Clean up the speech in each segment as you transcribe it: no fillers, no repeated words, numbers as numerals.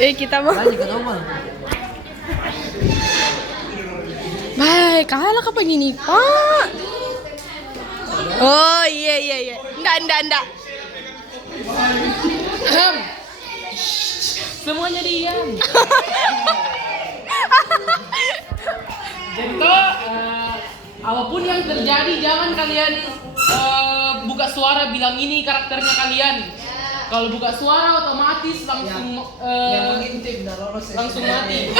Kita mau. Banyak kan Omal. Baik, kalah kapan ini, Pak? Oh, iya. Enggak. Semuanya diam. Jadi tuh, apapun yang terjadi jangan kalian buka suara bilang ini karakternya kalian. Kalau buka suara otomatis langsung Yang mengintip dan lolos langsung mati.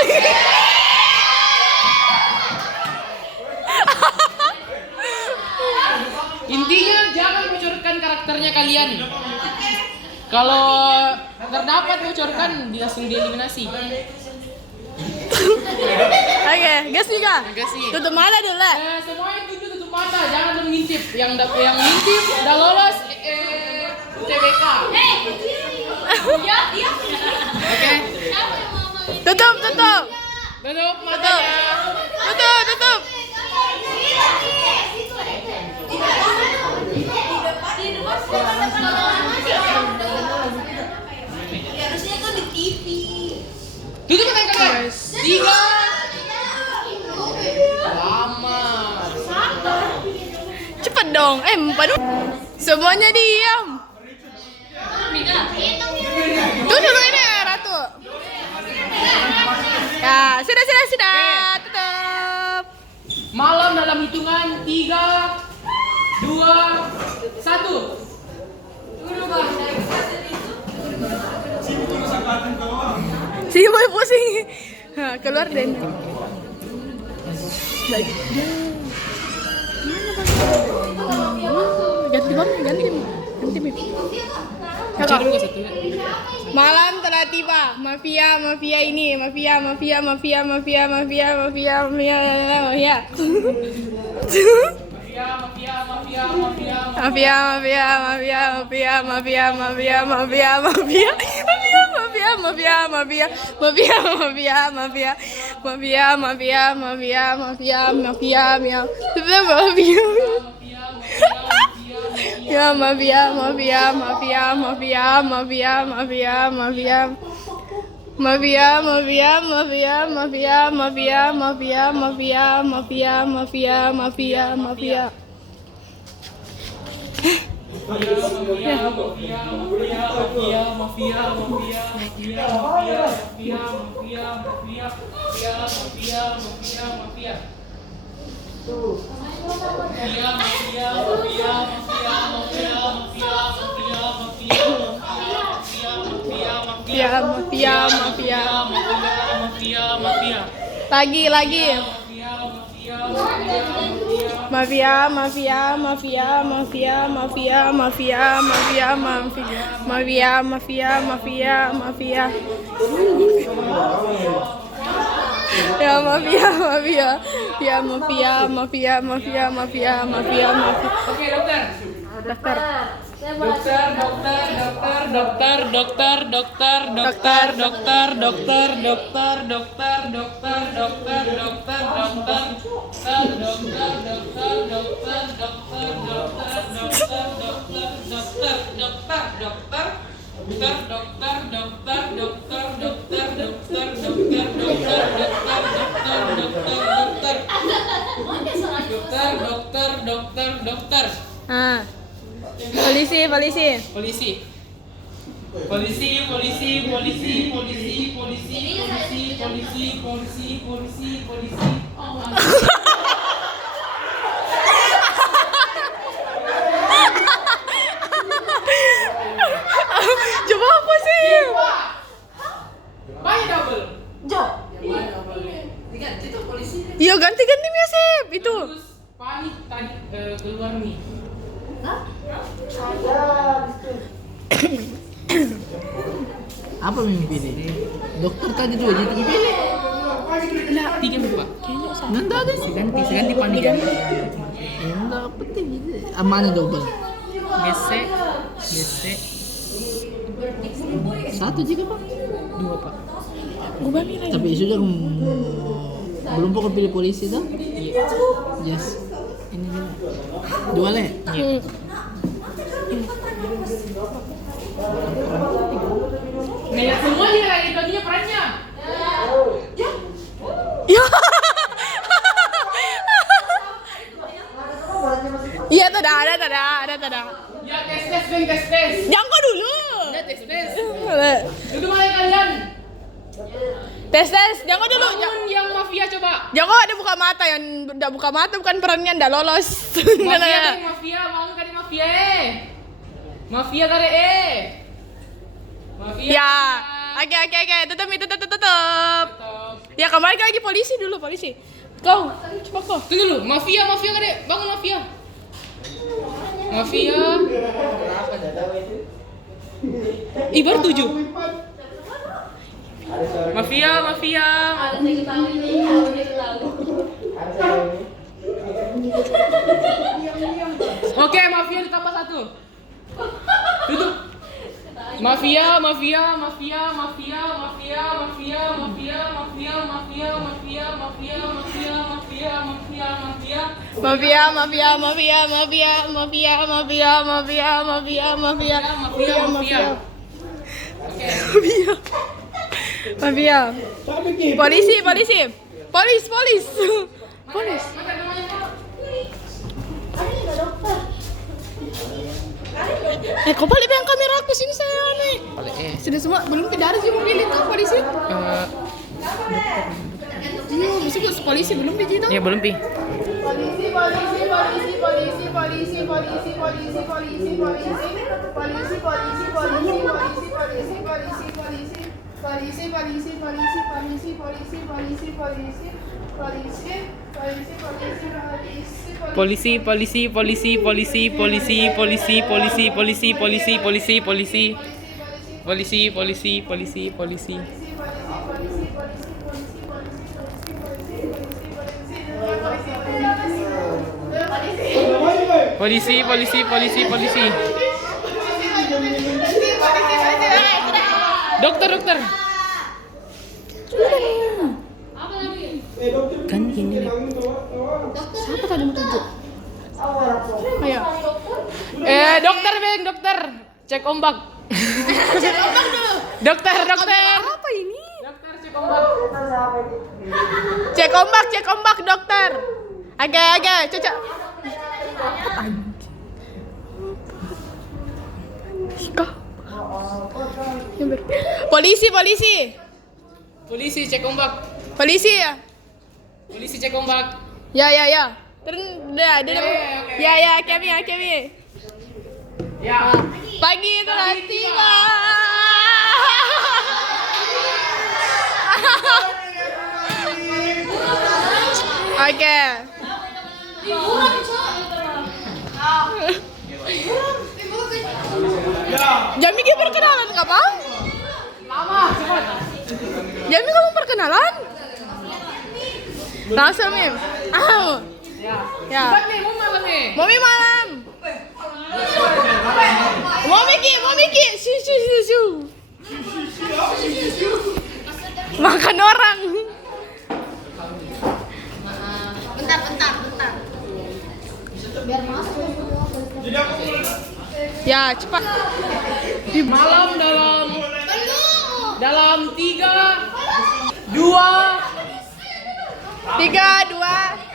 Intinya jangan bocorkan karakternya kalian. Kalau terdapat bocorkan langsung dieliminasi. Oke, gas juga. Gas sih. Tutup mata dulu. Semuanya tutup mata, jangan mengintip. Yang ngintip udah lolos UTBK. Oke. Tutup. Tutup matanya. Tutup. Harusnya kan di TV. Tutup mata kalian. 3. Lama. Cepet dong. 4. Semuanya diam. Tuh dulu ini Ratu. Ya, sudah. Tutup. Malam dalam hitungan 3, 2, 1. Si boy pusing. Keluar deh. Baik. Ganti bang. Cari juga satu. Malam telah tiba. Mafia ini. Mafia. Lagi. Dokter. Polisi. Coba apa sih? Banyak double. Diganti tuh polisi. Iya ganti ya Sip. Itu. Terus panik tadi keluar nih. Apa mimpi ini? Dokter tadi juga jadi dipilih. Enggak, 3 Pak. Kayaknya usah. Nanti ada sih. Seganti panik. Enggak penting. Mana double? Gesek. 1 juga Pak. 2 Pak. Gua bilang. Tapi sudah belum pokok pilih polisi tuh. Iya. Yes. Ini juga. 2 le. Nah, ya semua dia lagi baginya tes. Jangko dulu. Udah tes. Boleh. Duduk mulai kalian. Tes. Jangko dulu. Bangun yang mafia coba. Jangko ada buka mata, yang udah buka mata bukan perannya, ndak lolos. Mafia, bangun kali mafia Mafia kali Mafia. Ya. Oke. Tutup. Ya kembali lagi polisi dulu, polisi. Kau, cepat kau. Tunggu dulu, mafia kali. Bangun mafia. Ibar 7. Mafia. Oke, mafia ditambah 1. Duduk. Mafia. Polis. Kau balik yang kamera aku sini saya nih. Sudah semua belum dari sih mobil itu polisi. Iya, polisi belum biji itu. Ya belum pi. Polisi. Dokter. Kan ini nih. Siapa tadi mau tunjuk? Ayo. Dokter. Cek ombak. Cek ombak dulu. Dokter. Apa ini? Dokter cek ombak. Cek ombak dokter. Agak, cocok. Polisi cek ombak. Polisi ya. Polisi cek ombak. Ya. Terus udah. Ya, kami. Ya. Pagi telah tiba. Oke. Jami kita perkenalan kapan? Lama, cepat. Jami kamu perkenalan? Langsung Mim. Ya. Cepat nih, mau malam nih. Mami malam. Mau Miki. Su. Makan orang. Bentar. Biar masuk. Ya, cepat. Malam dalam 3, 2,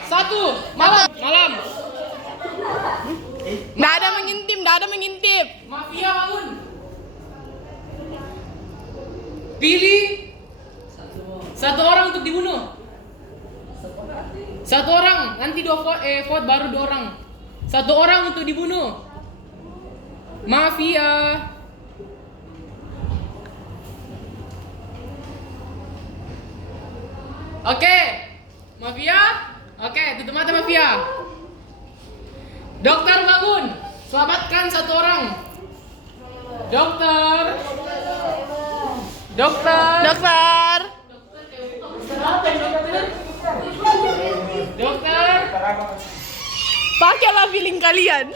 1. Malam. Nggak ada mengintip. Mafia bangun. Pilih 1 orang untuk dibunuh. 1 orang, nanti vote baru 2 orang. 1 orang untuk dibunuh. Mafia. Oke. Mafia? Oke, tutup mata mafia. Dokter bangun. Selamatkan 1 orang. Dokter. Pakailah feeling kalian.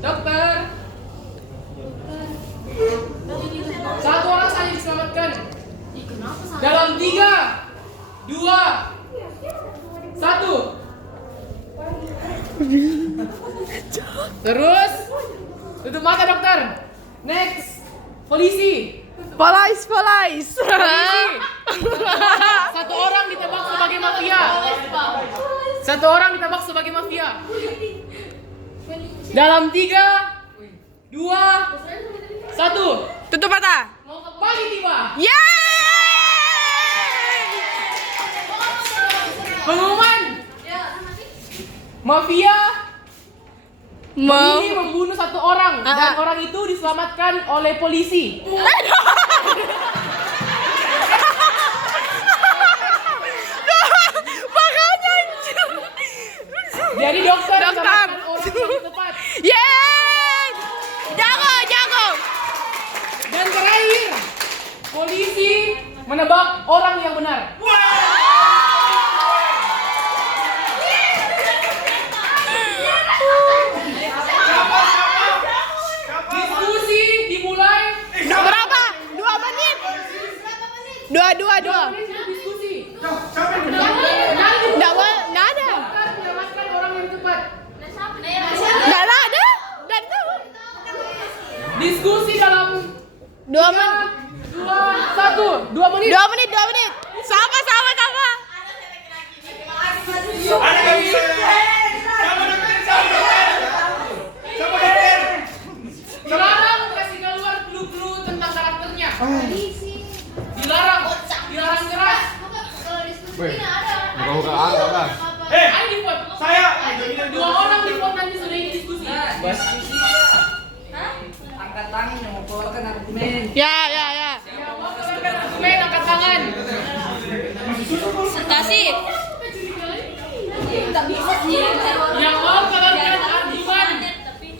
Dokter. 1 orang saja diselamatkan. Dalam 3, 2, 1. Terus tutup mata dokter. Next. Polisi. 1 orang ditebak sebagai mafia. Satu orang ditembak sebagai mafia. Dalam 3, 2, 1. Tutup mata. Pagi tiba. Yeay! Pengumuman. Mafia ini membunuh satu orang dan orang itu diselamatkan oleh polisi. Makanya anjir. Jadi dokter Dokter. diselamatkan orang yang tepat. Yeay! Jago, jago. Dan terakhir, polisi menebak orang yang benar. Diskusi dimulai. Berapa? 2 menit. Dua. Diskusi. Nggak ada. Dokter menyelamatkan orang yang tepat. Nggak ada. Nggak tahu. Diskusi dalam 2 menit. 2 menit. 2 menit. Sama. Dilarang kasih keluar clue-clue tentang karakternya. Dilarang keras. Ayo di vote. Saya 2 orang di vote nanti sudah ini diskusi. Angkat tangan yang mau keluarkan argumen. Ya. Yang mau keluarkan argumen angkat tangan. Kasih. Yang mau keluarkan argumen.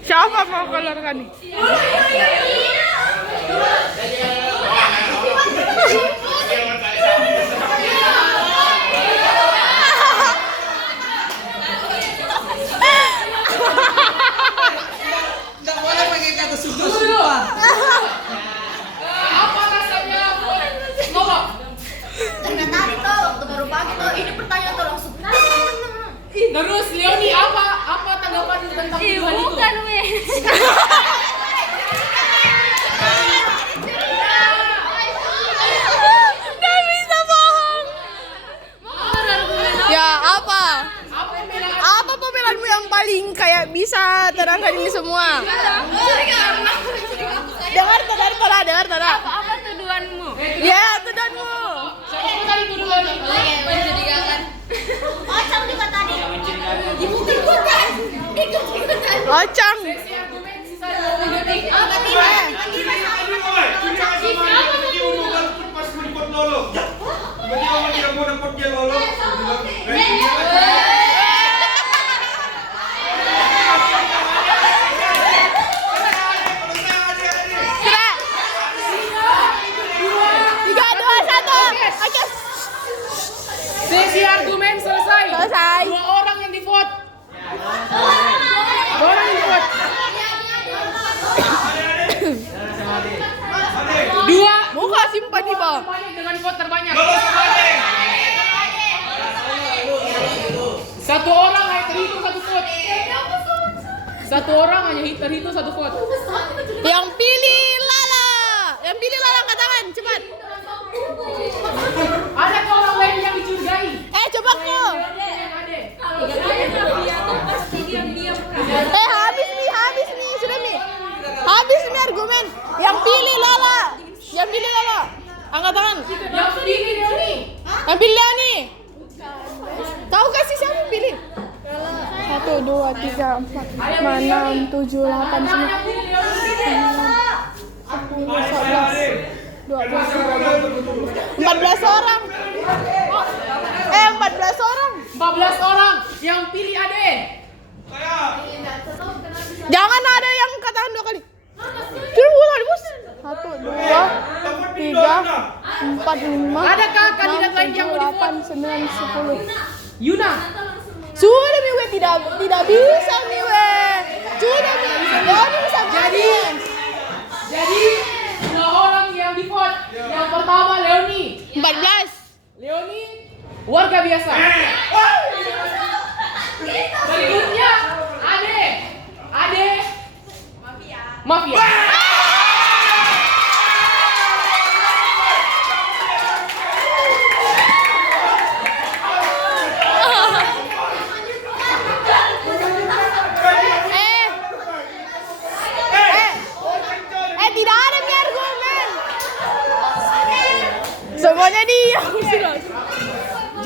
Siapa mau keluarkan nih? Nggak boleh pakai kata Dulu. sumpah. Apa rasanya ngomong? Karena tadi tuh waktu baru pagi tuh ini pertanyaan tuh langsung. Terus Leoni apa tanggapan tentang tuduhan itu? weh. Nggak bisa bohong. Ya apa? Apa pembelaan? Apa pembelanmu yang paling kayak bisa terangkan ini semua? Dengar tada. Apa tuduhanmu? Ya, tudanmu. Siapa tadi tuduhan? Mencurigakan. Ocang juga tadi. Ikut-ikutan. Ocang. Sesi argumen sisa 20 detik. Tiba-tiba tidak mau dapat dia lolos. Sudah. 3, 2, 1. Oke. Sesi argumen selesai. Selesai. 2 orang yang di vote. 2 orang yang di vote. 2 Muka simpan di bawah. terbanyak dengan vote terbanyak. Lolos kembali. 1 orang hanya terhitung 1 vote. 1 orang hanya terhitung 1 vote. Yang pilih Lala. Angkat tangan, cepat. Ada ke orang lain yang dicurigai? Coba ku. Ada. Habis nih, sudah nih. Habis nih argumen. Yang pilih Lala. Angkat tangan. Yang pilih Leoni. Yang pilih Leoni. Tahu kasih siapa yang pilih? 1, 2, 3, 4, 5, 6, 7, 8, 9, 10, 11, 12, 14 orang. 14 orang. 14 orang yang pilih Ade. Jangan ada yang katakan 2 kali. Terus bulan bos. 1, 2, 3, 4, 5. Adakah kandidat lain yang mau 8, 9, 10. Yuna. Sudah Miwe tidak bisa Miwe. Sudah Miwe. Leoni bisa main. Jadi 2 orang yang di vote. Yang pertama Leoni. 14. Leoni warga biasa. Berikutnya Ade mafia.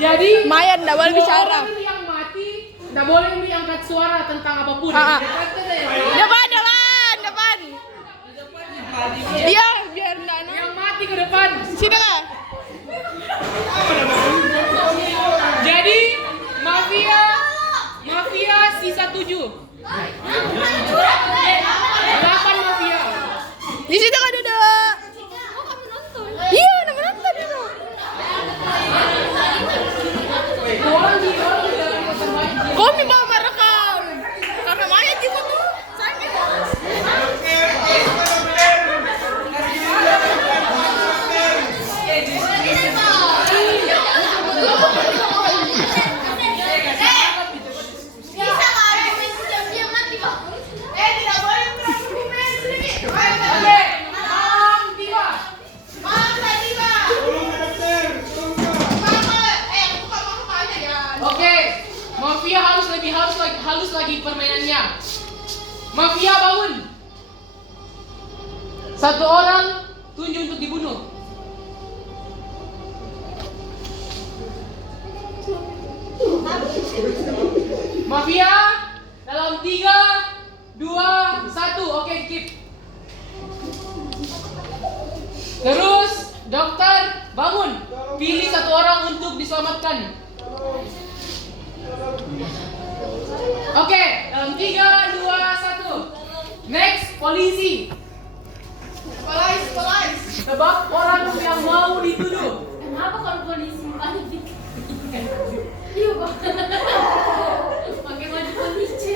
Jadi Mayan nggak boleh bicara. orang yang mati nggak boleh diangkat suara tentang apapun. Depan. Iya, biar nggak Yang mati ke depan. sini kan. Jadi mafia sisa 7. 8 mafia. Di situ kan duduk. Iya, nonton itu. Kami mau merekam. Karena Maya di situ. Bisa nggak argumen diam-diam nanti kok? Tidak boleh berargumen sini. Oke, Mam Tiba. Masa tiba. Buka aja ya. Oke, mafia halus lagi permainannya. Mafia bangun. Satu orang tunjuk untuk dibunuh. Mafia dalam 3, 2, 1. Oke, keep. Terus dokter bangun. Pilih satu orang untuk diselamatkan. Oke, dalam 3, 2, 1. Next, polisi. Tebak orang yang mau dituduh. Kenapa kalau polisi panik dikit? Iya kok. Pakai baju polisi.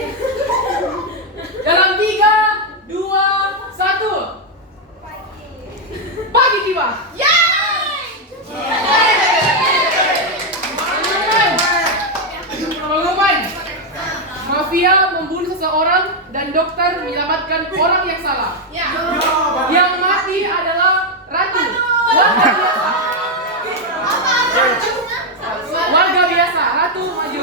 Dalam 3, 2, 1. Pagi tiba. Pengumuman. Mafia membunuh seseorang dan dokter menyelamatkan orang yang salah. Yang mati adalah Ratu. Warga biasa. Ratu maju.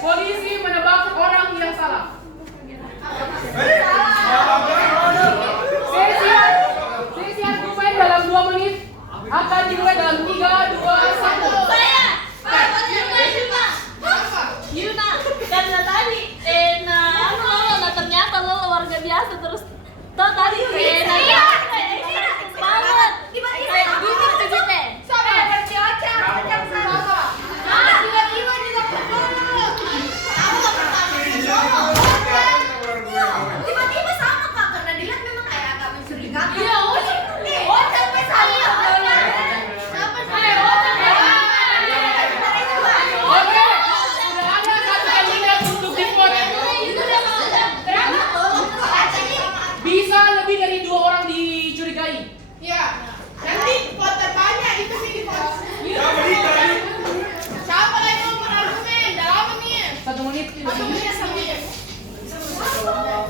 Polisi menebak orang yang salah. Sesi argumen dalam 2 menit akan dimulai dalam 3, 2, 1. Yuna, karena tadi ternyata lo warga biasa terus tadi banget tiba-tiba tiba-tiba sama kak karena dilihat memang kayak agak mencurigakan. Iya, sampai saya. Oke, sudah ada satu kandidat untuk di-vote. Bisa lebih dari 2 orang dicurigai. Iya, nanti voter banyak itu sih di vote. Siapa lagi mau berargumen? Dah lama nih. 1 menit.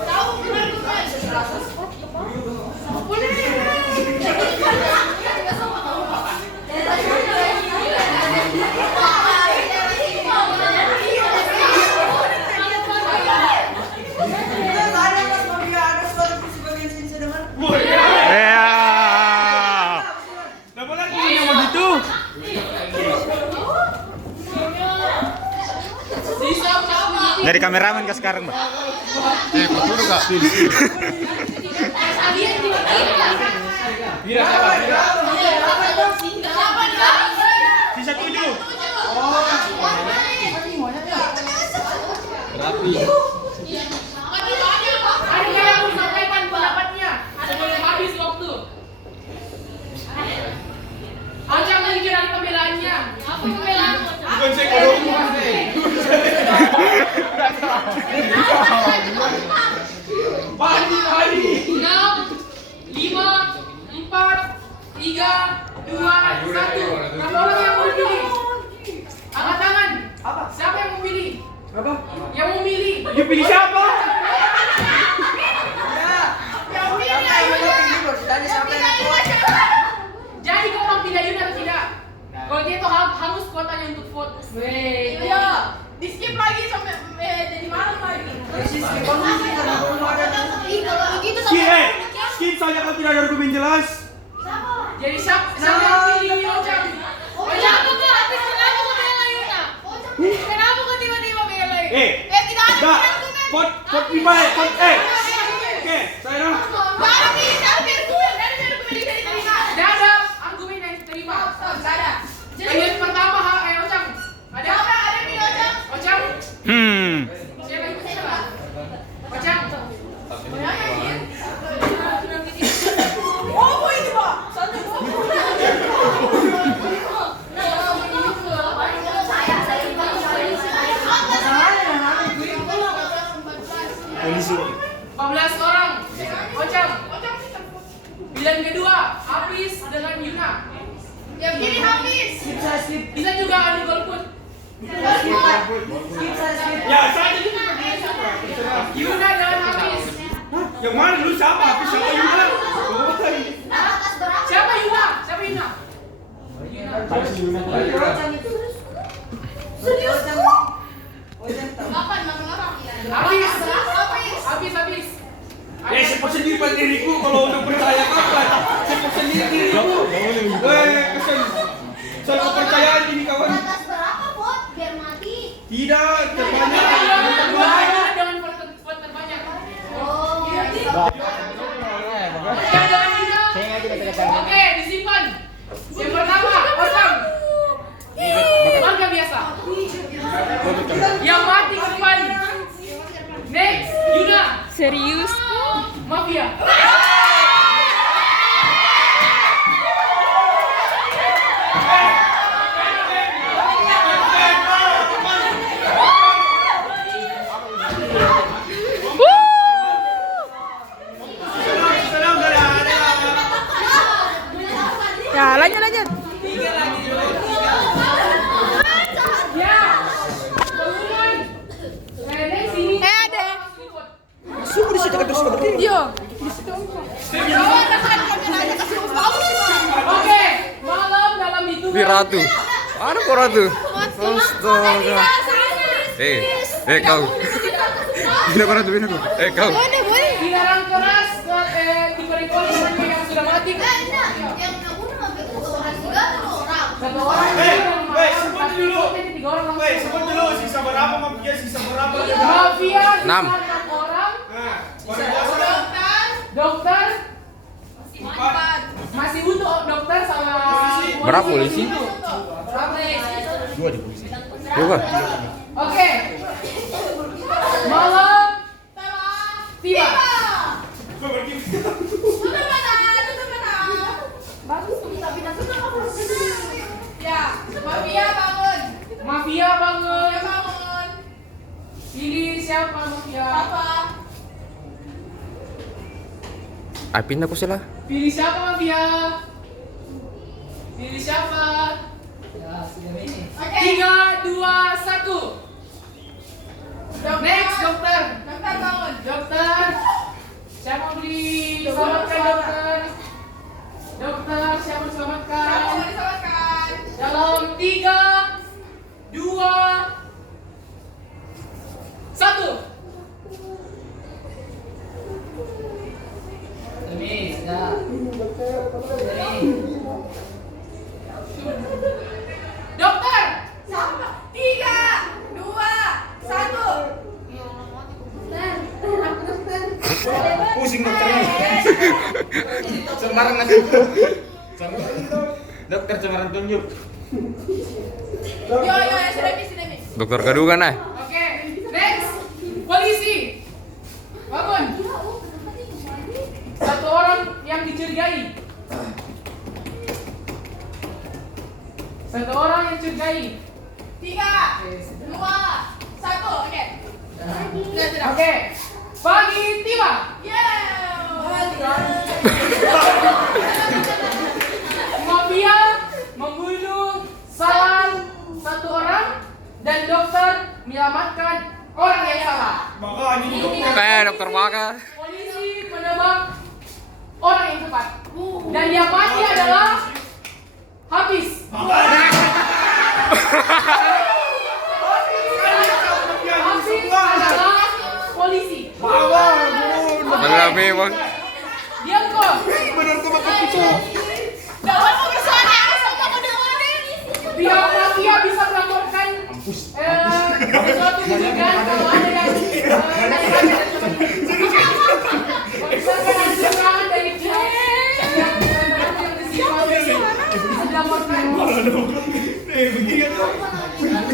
Tahu berargumen? Dari kameramen ke sekarang, Mbak. Foto Kak. Sisa 7. Rapi. Ada yang menyampaikan pendapatnya sebelum habis waktu. Ada yang mengira pembelaannya. Apa pembelaan? Bukan saya kalau Padi. 6, 5, 4, 3, 2, 1. Berapa orang yang mau pilih? Angkat tangan. Apa? Siapa yang mau pilih? Apa? Yang mau pilih? You pilih siapa? Jadi kau mau pilih Yuna atau tidak? Kalau dia itu hangus kuotanya untuk vote. Weh. Iya, di skip lagi sampai jadi malam lagi. Kalau begitu Skip saja kalau tidak ada argumen jelas. sama Jadi siapa yang pilih Ojang? Kenapa kok habis kenapa kok bela Yuna? Kenapa kok tiba-tiba bela Yuna? Tidak ada Dah. argumen. Pot lima ya, pot Oke, saya dong. Baru bisa argumen. Dari argumen diterima. Tidak ada argumen yang diterima. Tidak ada. Yang pertama Ojang. Ada? Siapa yang ada di Ojang? Ojang. Siapa yang siapa? Ojang. Oh, ini Pak. Satu. Polisi. 14 orang. Ojang. Pilihan kedua, Hafiz dengan Yuna. Yang ini habis. Bisa juga adu golput. Ya, saya jadi Yuna dan Hafiz. yang mana dulu siapa? Habis siapa Yuna? Siapa Yuna? Siapa Yuna? Habis. Ya, saya sendiri pada diriku kalau untuk percaya apa? Saya sendiri diriku. Soal kepercayaan ini kawan. Atas berapa, Bot? Biar mati. Tidak, terbanyak. Yuna dengan vote terbanyak. Oh. Oke, disimpan. Yang pertama, Ojang. Warga biasa. Yang mati ke depan. Next, Yuna. Serius? Mafia. Ya, lanjut. Ya. Pengumuman. Next ini. Ada. Sungguh di situ kan terus seperti ini. Yo. Oke, malam dalam hitungan. Di ratu. Ada kok ratu. Astaga. Kau. Bina kau ratu, bina kau. Kau. Dilarang keras diberi korban yang sudah mati. Yang nabunuh sampai ke orang tiga orang. Satu orang. Sebut dulu. Tiga orang langsung. Sebut dulu sisa berapa mafia, sisa berapa? Mafia 6 orang. Dokter. Dokter Empat. masih butuh dokter sama Berapa polisi? Berapa? Dua. Oke. Malam tiba. Tutup mata. Ya, mafia bangun. Mafia bangun. Ya bangun. Pilih siapa mafia? Apa? Pindah aku sila. Pilih siapa mafia? Pilih siapa? Oke. 3, 2, 1. Next dokter. Dokter bangun. Dokter. Siapa mau diselamatkan dokter? Dokter, siapa mau diselamatkan? Siapa mau diselamatkan? Dalam 3, 2, 1. Dokter. Siapa? 3, 2, 1. Pusing dokternya. Sembarang ngasih. Dokter sembarang tunjuk. Yo, sudah mis. Dokter kedua kan Oke, next. Polisi. Bangun. Satu orang yang dicurigai. Satu orang yang dicurigai. 3, 2, 1. Oke. Sudah. Oke. Pagi tiba. Mafia membunuh salah satu orang dan dokter menyelamatkan orang yang salah. Makanya ini dokter. Kayak dokter Baka. Polisi menebak orang yang tepat. Dan yang mati adalah Hafiz. Hafiz adalah polisi. Malami bang. Diam kok. Benar kau makan pisau. pihak mafia bisa melaporkan sesuatu kejadian kalau ada yang serangan dari pihak yang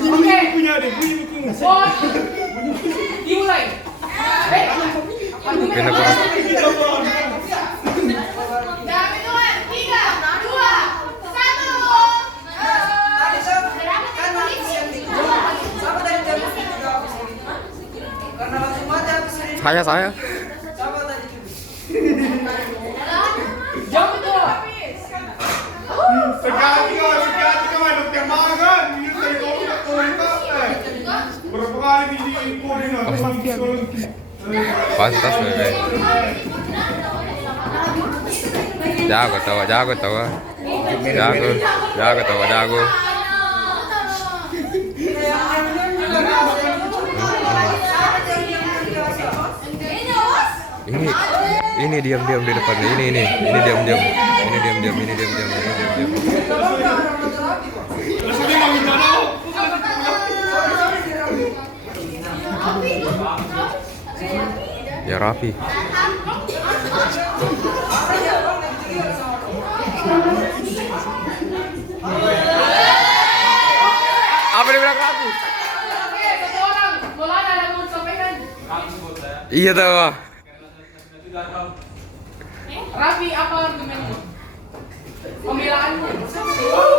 Oke, vote dimulai. Pindah ke Dapat tuan, 3, 2, 1. saya. Jawab betul. Sekali kau hidup yang makan. Ini tadi kau tak tahu tak. Berapa kali di info ni nak? Pantas bebe. Jago tawa. Jago. Ini diam di depan. Ini diam. Ya rapi. Apa dia bilang rapi? Oke, satu orang. Maulana ada mau sampaikan. Iya tahu. Raffi, apa argumenmu? Pembelaanmu?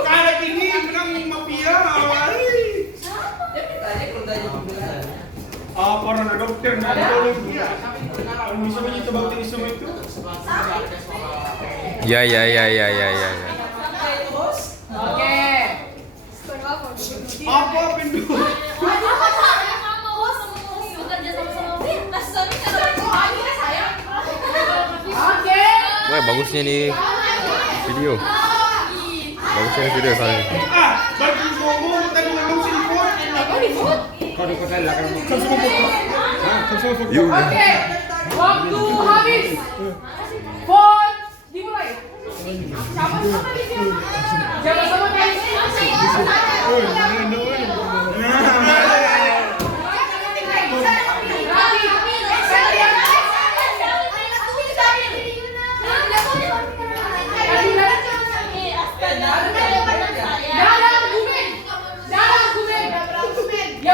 Kayak gini menang mafia. Para dokter nggak tolong dia. Bisa begitu bakti semua itu. Ya. Oke. Apa pintu? Oke. Wah bagusnya nih video. Bagusnya video saya. Bagi ngomong tadi ngomong siliput. Kau dapat lah kan. Kan semua foto. Kan semua foto. Oke. Waktu habis. Vote dimulai. Sama-sama di sini. Sama-sama guys.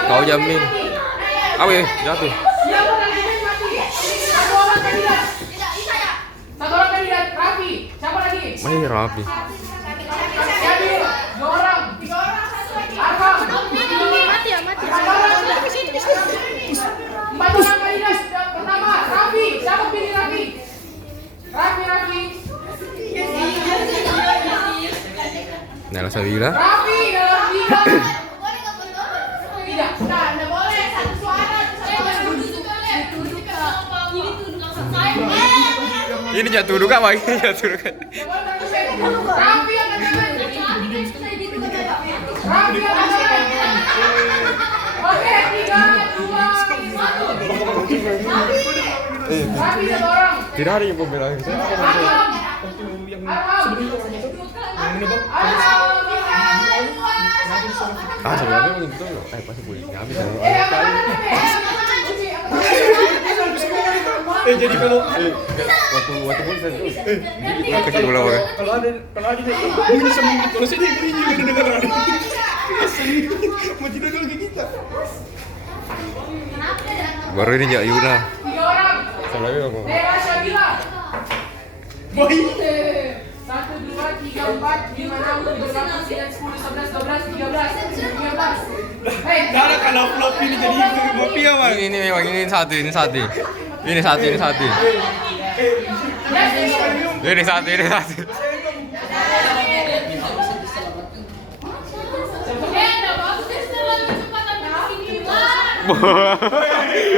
Kau jamin. Awe jatuh. Satu orang kandidat. Raffi. Siapa lagi? Masih rapi. Yabil. 2 orang. 3 orang. Arham. Mati ya. 4 orang kandidat. Pertama, Raffi. Siapa pilih Raffi? Raffi. Nela Sabila. Raffi dalam 3. Tidak. Nggak boleh, 1 suara. Ini jatuh dulu kak, Bang. Ini jatuh dulu kak. Raffi yang kandidat. Oke, 3, 2, 1. Raffi 1 orang. Tidak ada yang pembela. Ah sebenarnya begitu. Pasti boleh habis. Jadi kalau Waktu pun saya kecil bola bola. kalau ada ini seminggu kalau sini bunyi udah dengar. Mau tidak kalau kita. Baru ini Jak Yuna. 3 orang. Sampai ngomong. Nela Sabila. Boy. 1, 2, 3, 4, 5, 6, 7, 8, 9, 10, 11, 12, 13. Hei, Karena kalau flop ini jadi mafia mah. Ini memang ini satu. Ini satu. Oke, enggak bagus ya, terlalu cepat sampai sini.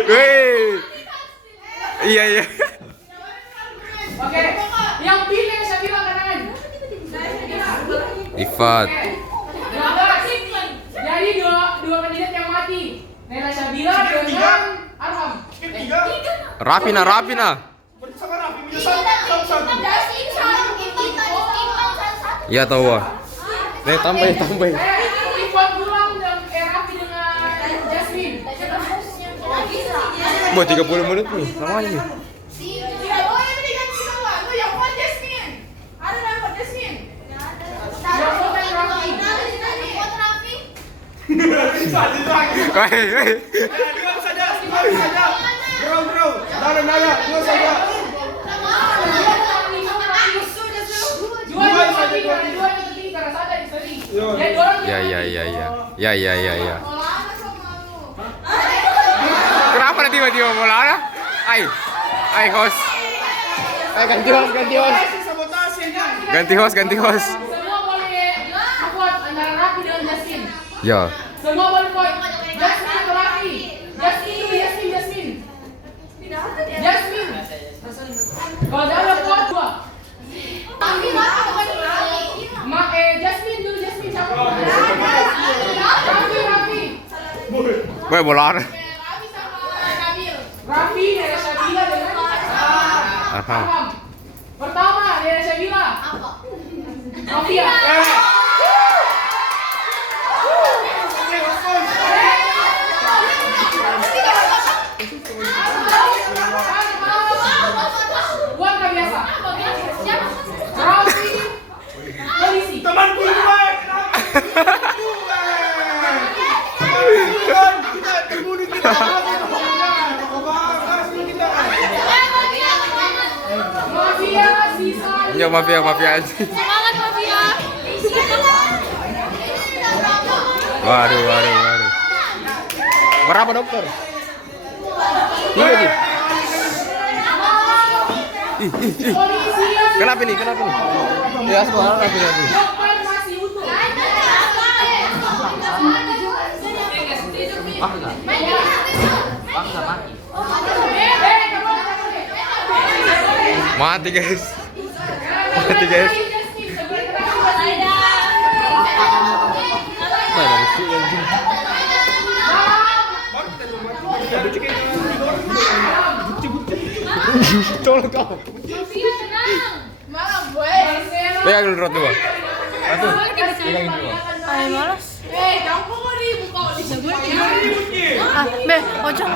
Wih. Iya. Oke, yang pilih Sabila kanan. Ifat. Jadi dua kandidat yang mati. Nela Sabila dengan Arham. Ketiga. Rapina. Bersama Rafi punya satu. Iya tahu. Nih tambah. Dari Buat 30 menit nih, lama aja nih. Tidak boleh berikan di bawah. Lu yang buat Jasmine. Ada yang buat Jasmine. Hei. Dua saja. Bro. Nada. Dua saja. Dua tertinggi karena saja di sini. Dia dorong. Ya. Kenapa nanti tiba-tiba bola ada? Ay, host. Ganti host. Semua boleh support antara Raffi dengan Jasmine. Ya. Semua boleh vote. Jasmine atau Raffi? Jasmine. Kalau ada vote dua. Jasmine dulu siapa? Raffi. Boy, bola ada. Raffi dari Syabila dengan Aha. Paham. Pertama dari Syabila. Mafia. Buat nggak biasa. Raffi. Polisi. Temanku dua. Kita terbunuh kita. Mafia sisa. Ya mafia aja. Semangat mafia. Waduh. Berapa dokter? 3 sih. Ih. Kenapa nih? Ya, suara Raffi. Dokter masih utuh. Mati guys. Mana lucu anjing. Tolong kau. Malam gue. Pegang dulu rot dua. Ay, malas. Kamu mau dibuka di sebelah. Be, ojong.